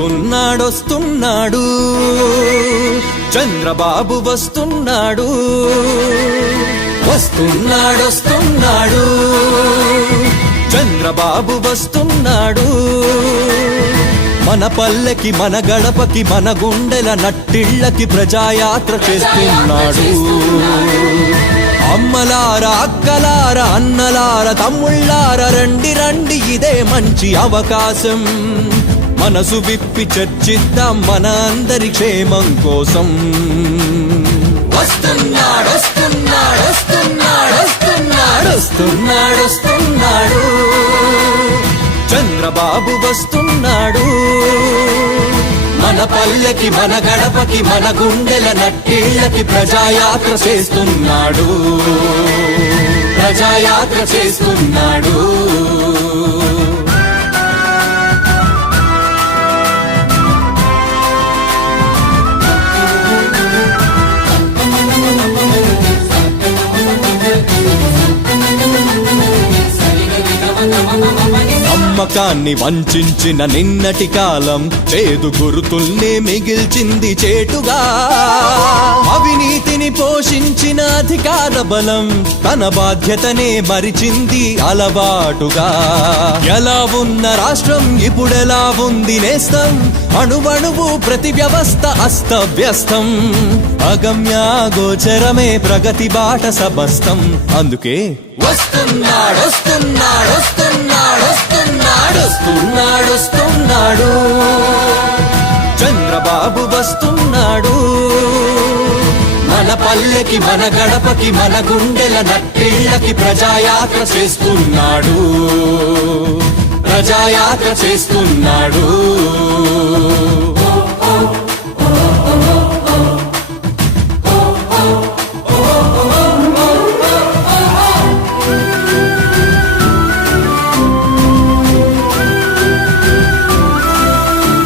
వస్తున్నాడు చంద్రబాబు వస్తున్నాడు చంద్రబాబు వస్తున్నాడు మన పల్లెకి మన గడపకి మన గుండెల నట్టిళ్ళకి ప్రజాయాత్ర చేస్తున్నాడు అమ్మలారా అక్కలారా అన్నలారా తమ్ముళ్ళారా రండి రండి ఇదే మంచి అవకాశం మనసు విప్పి చర్చిద్దాం మన అందరి క్షేమం కోసం వస్తున్నాడు చంద్రబాబు వస్తున్నాడు మన పల్లెకి మన గడపకి మన గుండెల నట్టిళ్ళకి ప్రజాయాత్ర చేస్తున్నాడు నమ్మకాన్ని వంచిన నిన్నటి కాలం చేదు గుర్తుల్నే మిగిల్చింది చేటుగా అవినీతిని పోషించిన అధికార బలం తన బాధ్యతనే మరిచింది అలవాటుగా ఎలా ఉన్న రాష్ట్రం ఇప్పుడెలా ఉంది నేస్తం అణువణువు ప్రతి వ్యవస్థ అస్తవ్యస్తం అగమ్యాగోచరమే ప్రగతి బాట సమస్తం అందుకే వస్తున్నాడు చంద్రబాబు వస్తున్నాడు మన పల్లెకి మన గడపకి మన గుండెల నట్టిళ్ళకి ప్రజాయాత్ర చేస్తున్నాడు